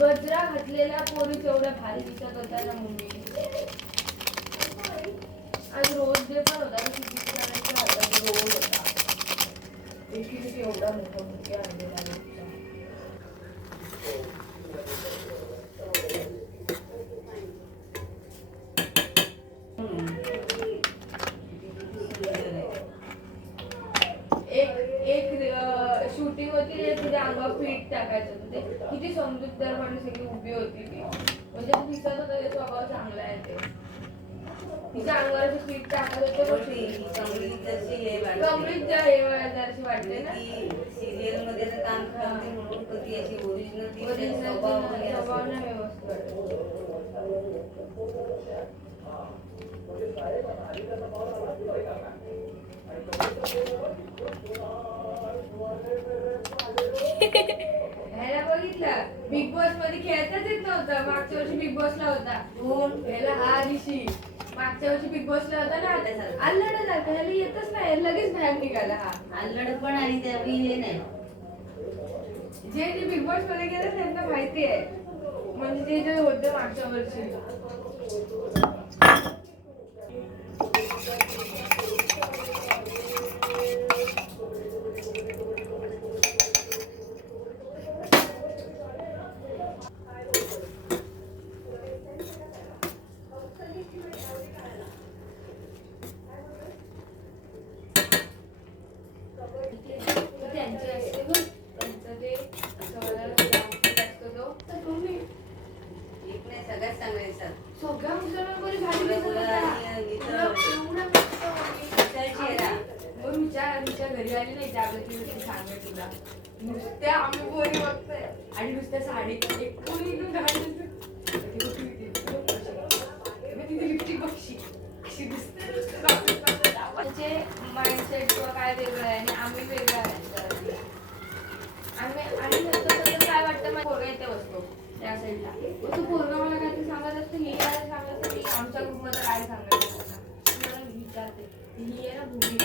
गजरा घातलेला पोरी एवढ्या भारी दिसत होता ना मुली. आज रोज डे पण होता, रोज होता. एवढा मोठा मुख्य आणलेला शूटिंग होती, तिथे अंगावर पीठ टाकायचं होतं. ते किती समजूतदारपणे सगळी उभी होती ती, म्हणजे दिसत होतं ते स्वभाव चांगला आहे. ते तिच्या अंगावर पीठ टाकत होतं. कमळीत जशी वाटते ना सिरियल मध्ये काम करते म्हणून कधी अशी ओरिजिनल स्वभाव नाही व्यवस्थित. ह्याला बघितलं बिग बॉस मध्ये खेळताच येत नव्हतं. मागच्या वर्षी बिग बॉसला होता. ह्याला हा दिशी मागच्या वर्षी बिग बॉसला होता ना, अल्लड झाला. ह्याला येतच नाही, लगेच बाहेर निघाला. हा अल्लड पण आणि त्या हे नाही. जे जे बिग बॉस मध्ये गेलं त्यांना माहिती आहे, म्हणजे ते जे होतं मागच्या वर्षी. सगळ्या मुसलमान भारी विचार घरी आली नाही त्याबद्दल सांगाय तुला. नुसत्या आम्ही पोरी बघतोय आणि नुसत्या साडी कोणी घालून तिथे लिपस्टिक बघशी अशी दिसते. माइंडसेट किंवा काय वेगळं आहे आणि आम्ही वेगळं आहे. आणि नंतर काय वाटतं मला पोरगा इथे बसतो त्या साईडला, तो पोरगा मला काहीतरी सांगत असतो. ही काय सांगत असते, आमच्या ग्रुपमध्ये काय सांगायचं मला विचारते. ही आहे ना भूमी,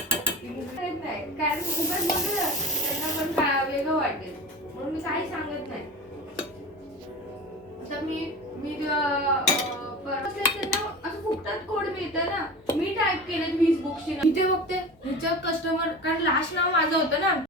ती भूमी काहीच नाही, कारण उगाच बघलं त्यांना पण काय वेगळं वाटेल म्हणून मी काही सांगत नाही. आता मी असं फुकटात कोड मिळतं ना, मी टाईप केलं 20 बुक्सची. इथे बघते ह्याच्यात कस्टमर, कारण लास्ट नाव माझं होतं ना.